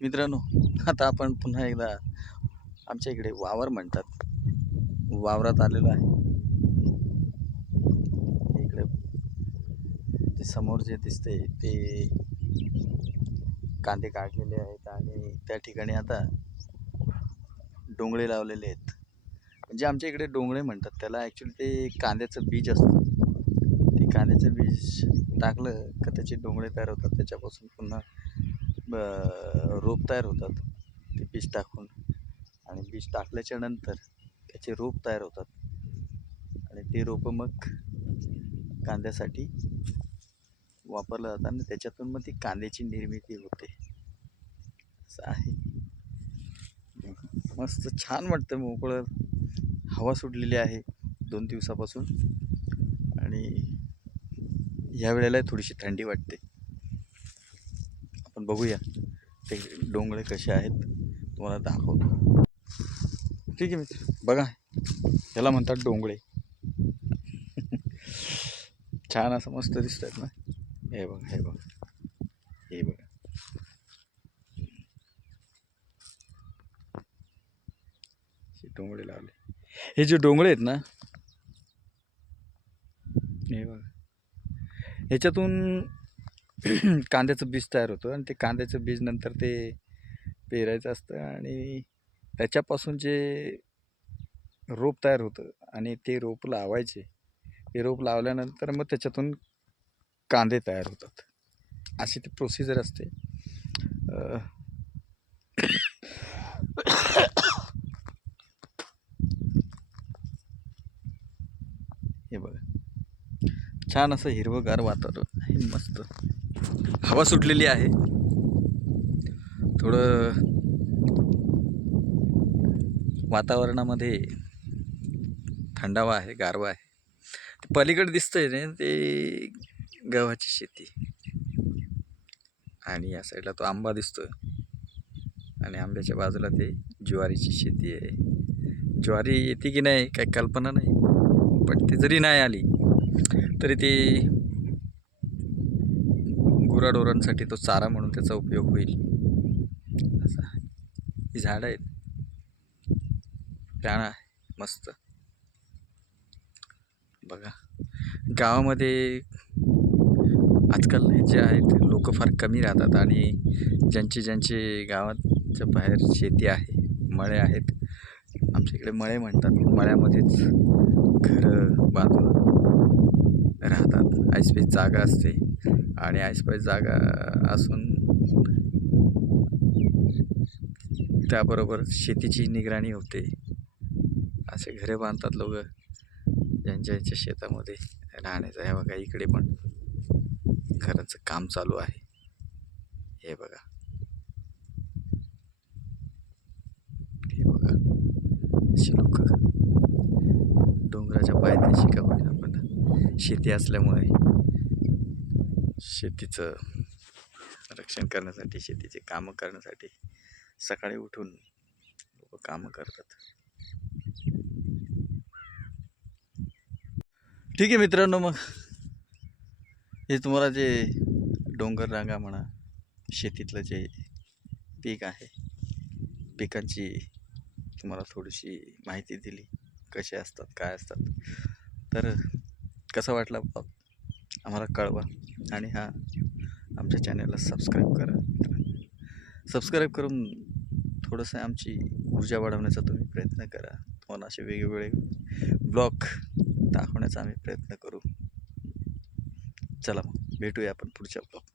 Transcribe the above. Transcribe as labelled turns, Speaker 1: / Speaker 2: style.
Speaker 1: मित्रांनो आता आपण पुन्हा एकदा आमच्या इकडे वावर म्हणतात. वावरात आलेलो आहे. इकडे ते समोर जे दिसते ते कांदे काढलेले आहेत आणि त्या ठिकाणी आता डोंगळे लावलेले आहेत. म्हणजे आमच्या इकडे डोंगळे म्हणतात. त्याला ॲक्च्युली ते कांद्याचं बीज असतं. ते कांद्याचं बीज टाकलं का त्याचे डोंगळे तयार होतात. त्याच्यापासून पुन्हा रोप तयार होतात. ते बीज टाकून आणि बीज टाकल्याच्या नंतर त्याचे रोप तयार होतात. आणि ते रोपं मग कांद्यासाठी वापरलं जातं आणि त्याच्यातून मग ती कांद्याची निर्मिती होते. असं आहे. मस्त छान वाटतं मोकळं हवा सुटलेली आहे दोन दिवसापासून. आणि ह्या वेळेला थोडीशी थंडी वाटते. आपण बघूया ते डोंगळे कसे आहेत. तुम्हाला दाखवतो. ठीक आहे मित्र बघा. याला म्हणतात डोंगळे छान असं मस्त दिसत आहेत ना. हे बघा हे बघा. हे बघा. हे डोंगळे लावले. हे जे डोंगळे आहेत ना हे बघा. ह्याच्यातून कांद्याचं बीज तयार होतं आणि ते कांद्याचं बीज नंतर ते पेरायचं असतं आणि त्याच्यापासून जे रोप तयार होतं आणि ते रोप लावायचे ते रोप लावल्यानंतर मग त्याच्यातून कांदे तयार होतात. अशी ती प्रोसिजर असते. हे बघा. छान असं हिरवंगार वातावरण हे मस्त. हवा सुटलेली आहे. थोडं वातावरणामध्ये थंडावा आहे गारवा आहे. ते पलीकडे दिसतंय ना ते गव्हाची शेती. आणि या साईडला तो आंबा दिसतोय. आणि आंब्याच्या बाजूला ते ज्वारीची शेती आहे. ज्वारी येते की नाही काही कल्पना नाही. पण ती जरी नाही आली तरी ती गुराढोरांसाठी तो चारा म्हणून त्याचा उपयोग होईल. असा ही झाडं आहेत. राणा आहे. मस्त. बघा. गावामध्ये आजकाल जे आहेत लोक फार कमी राहतात आणि ज्यांची ज्यांची गावाच्या बाहेर शेती आहे मळे आहेत. आमच्या इकडे मळे म्हणतात. मळ्यामध्येच घरं बांधून राहतात. ऐसपैस जागा असते. आणि ऐसपास जागा असून त्याबरोबर शेतीची निगराणी होते. असे घरे बांधतात लोक ज्यांच्या यांच्या शेतामध्ये राहण्याचं हे बघा इकडे पण घराचं काम चालू आहे. हे बघा. हे बघा. अशी लोक डोंगराच्या पायथ्याशी का होईना पण शेती असल्यामुळे शेतीचं रक्षण करण्यासाठी शेतीचे कामं करण्यासाठी सकाळी उठून लोक कामं करतात. ठीक आहे मित्रांनो मग. हे तुम्हाला जे डोंगर रांगा म्हणा शेतीतलं जे पीक आहे पिकांची तुम्हाला थोडीशी माहिती दिली कसे असतात काय असतात तर कसा वाटला आम्हाला कळवा. आणि हा आमच्या चॅनलला सबस्क्राईब करा. सबस्क्राईब करून थोडंसं आमची ऊर्जा वाढवण्याचा तुम्ही प्रयत्न करा. तुम्हाला असे वेगवेगळे ब्लॉग दाखवण्याचा आम्ही प्रयत्न करू. चला मग भेटूया आपण पुढच्या ब्लॉग